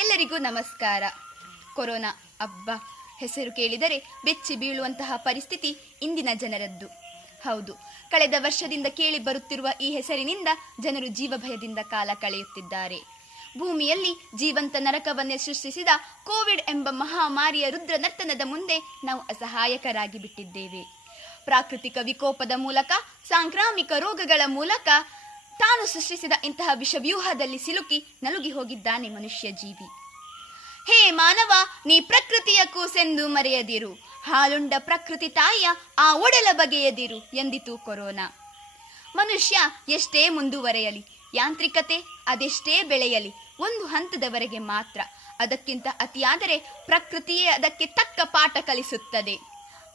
ಎಲ್ಲರಿಗೂ ನಮಸ್ಕಾರ. ಕೊರೋನಾ ಅಬ್ಬಾ, ಹೆಸರು ಕೇಳಿದರೆ ಬೆಚ್ಚಿ ಬೀಳುವಂತಹ ಪರಿಸ್ಥಿತಿ ಇಂದಿನ ಜನರದ್ದು. ಹೌದು, ಕಳೆದ ವರ್ಷದಿಂದ ಕೇಳಿ ಬರುತ್ತಿರುವ ಈ ಹೆಸರಿನಿಂದ ಜನರು ಜೀವಭಯದಿಂದ ಕಾಲ ಕಳೆಯುತ್ತಿದ್ದಾರೆ. ಭೂಮಿಯಲ್ಲಿ ಜೀವಂತ ನರಕವನ್ನೇ ಸೃಷ್ಟಿಸಿದ ಕೋವಿಡ್ ಎಂಬ ಮಹಾಮಾರಿಯ ರುದ್ರ ನರ್ತನದ ಮುಂದೆ ನಾವು ಅಸಹಾಯಕರಾಗಿ ಬಿಟ್ಟಿದ್ದೇವೆ. ಪ್ರಾಕೃತಿಕ ವಿಕೋಪದ ಮೂಲಕ, ಸಾಂಕ್ರಾಮಿಕ ರೋಗಗಳ ಮೂಲಕ ತಾನು ಸೃಷ್ಟಿಸಿದ ಇಂತಹ ವಿಷವ್ಯೂಹದಲ್ಲಿ ಸಿಲುಕಿ ನಲುಗಿ ಹೋಗಿದ್ದಾನೆ ಮನುಷ್ಯ ಜೀವಿ. ಹೇ ಮಾನವ, ನೀ ಪ್ರಕೃತಿಯ ಕೂಸೆಂದು ಮರೆಯದಿರು, ಹಾಲುಂಡ ಪ್ರಕೃತಿ ತಾಯಿಯ ಆ ಒಡಲ ಬಗೆಯದಿರು ಎಂದಿತು ಕೊರೋನಾ. ಮನುಷ್ಯ ಎಷ್ಟೇ ಮುಂದುವರೆಯಲಿ, ಯಾಂತ್ರಿಕತೆ ಅದೆಷ್ಟೇ ಬೆಳೆಯಲಿ, ಒಂದು ಹಂತದವರೆಗೆ ಮಾತ್ರ. ಅದಕ್ಕಿಂತ ಅತಿಯಾದರೆ ಪ್ರಕೃತಿಯೇ ಅದಕ್ಕೆ ತಕ್ಕ ಪಾಠ ಕಲಿಸುತ್ತದೆ.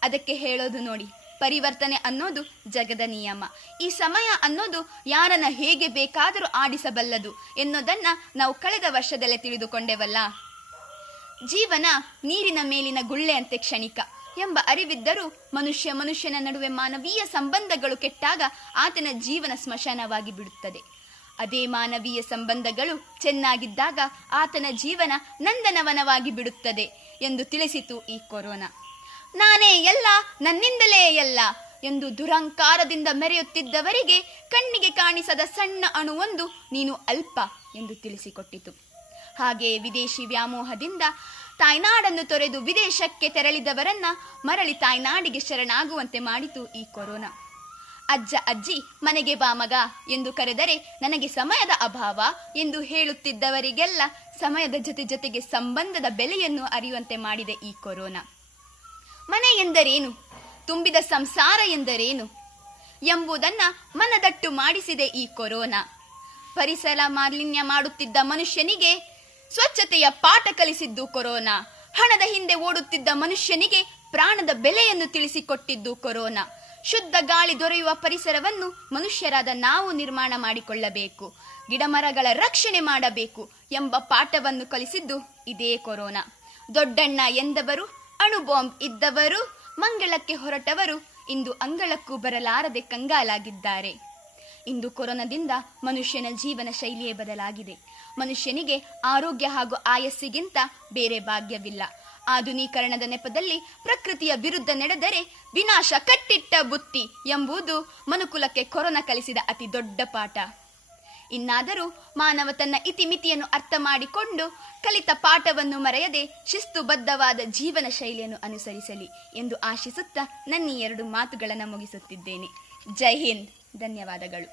ಅದಕ್ಕೆ ಹೇಳೋದು ನೋಡಿ, ಪರಿವರ್ತನೆ ಅನ್ನೋದು ಜಗದ ನಿಯಮ. ಈ ಸಮಯ ಅನ್ನೋದು ಯಾರನ್ನ ಹೇಗೆ ಬೇಕಾದರೂ ಆಡಿಸಬಲ್ಲದು ಎನ್ನುವುದನ್ನ ನಾವು ಕಳೆದ ವರ್ಷದಲ್ಲೇ ತಿಳಿದುಕೊಂಡೆವಲ್ಲ. ಜೀವನ ನೀರಿನ ಮೇಲಿನ ಗುಳ್ಳೆಯಂತೆ ಕ್ಷಣಿಕ ಎಂಬ ಅರಿವಿದ್ದರೂ ಮನುಷ್ಯನ ನಡುವೆ ಮಾನವೀಯ ಸಂಬಂಧಗಳು ಕೆಟ್ಟಾಗ ಆತನ ಜೀವನ ಸ್ಮಶಾನವಾಗಿ ಬಿಡುತ್ತದೆ. ಅದೇ ಮಾನವೀಯ ಸಂಬಂಧಗಳು ಚೆನ್ನಾಗಿದ್ದಾಗ ಆತನ ಜೀವನ ನಂದನವನವಾಗಿ ಬಿಡುತ್ತದೆ ಎಂದು ತಿಳಿಸಿತು ಈ ಕೊರೋನಾ. ನಾನೇ ಎಲ್ಲ, ನನ್ನಿಂದಲೇ ಎಲ್ಲ ಎಂದು ದುರಹಂಕಾರದಿಂದ ಮೆರೆಯುತ್ತಿದ್ದವರಿಗೆ ಕಣ್ಣಿಗೆ ಕಾಣಿಸದ ಸಣ್ಣ ಅಣುವೊಂದು ನೀನು ಅಲ್ಪ ಎಂದು ತಿಳಿಸಿಕೊಟ್ಟಿತು. ಹಾಗೆ ವಿದೇಶಿ ವ್ಯಾಮೋಹದಿಂದ ತಾಯ್ನಾಡನ್ನು ತೊರೆದು ವಿದೇಶಕ್ಕೆ ತೆರಳಿದವರನ್ನ ಮರಳಿ ತಾಯ್ನಾಡಿಗೆ ಶರಣಾಗುವಂತೆ ಮಾಡಿತು ಈ ಕೊರೋನಾ. ಅಜ್ಜ ಅಜ್ಜಿ ಮನೆಗೆ ಬಾ ಮಗ ಎಂದು ಕರೆದರೆ ನನಗೆ ಸಮಯದ ಅಭಾವ ಎಂದು ಹೇಳುತ್ತಿದ್ದವರಿಗೆಲ್ಲ ಸಮಯದ ಜೊತೆಗೆ ಸಂಬಂಧದ ಬೆಲೆಯನ್ನು ಅರಿಯುವಂತೆ ಮಾಡಿದೆ ಈ ಕೊರೋನಾ. ಮನೆ ಎಂದರೇನು, ತುಂಬಿದ ಸಂಸಾರ ಎಂದರೇನು ಎಂಬುದನ್ನ ಮನದಟ್ಟು ಮಾಡಿಸಿದೆ ಈ ಕೊರೋನಾ. ಪರಿಸರ ಮಾಲಿನ್ಯ ಮಾಡುತ್ತಿದ್ದ ಮನುಷ್ಯನಿಗೆ ಸ್ವಚ್ಛತೆಯ ಪಾಠ ಕಲಿಸಿದ್ದು ಕೊರೋನಾ. ಹಣದ ಹಿಂದೆ ಓಡುತ್ತಿದ್ದ ಮನುಷ್ಯನಿಗೆ ಪ್ರಾಣದ ಬೆಲೆಯನ್ನು ತಿಳಿಸಿಕೊಟ್ಟಿದ್ದು ಕೊರೋನಾ. ಶುದ್ಧ ಗಾಳಿ ದೊರೆಯುವ ಪರಿಸರವನ್ನು ಮನುಷ್ಯರಾದ ನಾವು ನಿರ್ಮಾಣ ಮಾಡಿಕೊಳ್ಳಬೇಕು, ಗಿಡಮರಗಳ ರಕ್ಷಣೆ ಮಾಡಬೇಕು ಎಂಬ ಪಾಠವನ್ನು ಕಲಿಸಿದ್ದು ಇದೇ ಕೊರೋನಾ. ದೊಡ್ಡಣ್ಣ ಎಂದವರು, ಅಣು ಬಾಂಬ್ ಇದ್ದವರು, ಮಂಗಳಕ್ಕೆ ಹೊರಟವರು ಇಂದು ಅಂಗಳಕ್ಕೂ ಬರಲಾರದೆ ಕಂಗಾಲಾಗಿದ್ದಾರೆ. ಇಂದು ಕೊರೋನಾದಿಂದ ಮನುಷ್ಯನ ಜೀವನ ಶೈಲಿಯೇ ಬದಲಾಗಿದೆ. ಮನುಷ್ಯನಿಗೆ ಆರೋಗ್ಯ ಹಾಗೂ ಆಯಸ್ಸಿಗಿಂತ ಬೇರೆ ಭಾಗ್ಯವಿಲ್ಲ. ಆಧುನೀಕರಣದ ನೆಪದಲ್ಲಿ ಪ್ರಕೃತಿಯ ವಿರುದ್ಧ ನಡೆದರೆ ವಿನಾಶ ಕಟ್ಟಿಟ್ಟ ಬುತ್ತಿ ಎಂಬುದು ಮನುಕುಲಕ್ಕೆ ಕೊರೋನಾ ಕಲಿಸಿದ ಅತಿ ದೊಡ್ಡ ಪಾಠ. ಇನ್ನಾದರೂ ಮಾನವ ತನ್ನ ಇತಿಮಿತಿಯನ್ನು ಅರ್ಥ ಮಾಡಿಕೊಂಡು ಕಲಿತ ಪಾಠವನ್ನು ಮರೆಯದೆ ಶಿಸ್ತುಬದ್ಧವಾದ ಜೀವನ ಶೈಲಿಯನ್ನು ಅನುಸರಿಸಲಿ ಎಂದು ಆಶಿಸುತ್ತಾ ನನ್ನ ಈ 2 ಮಾತುಗಳನ್ನು ಮುಗಿಸುತ್ತಿದ್ದೇನೆ. ಜೈ ಹಿಂದ್, ಧನ್ಯವಾದಗಳು.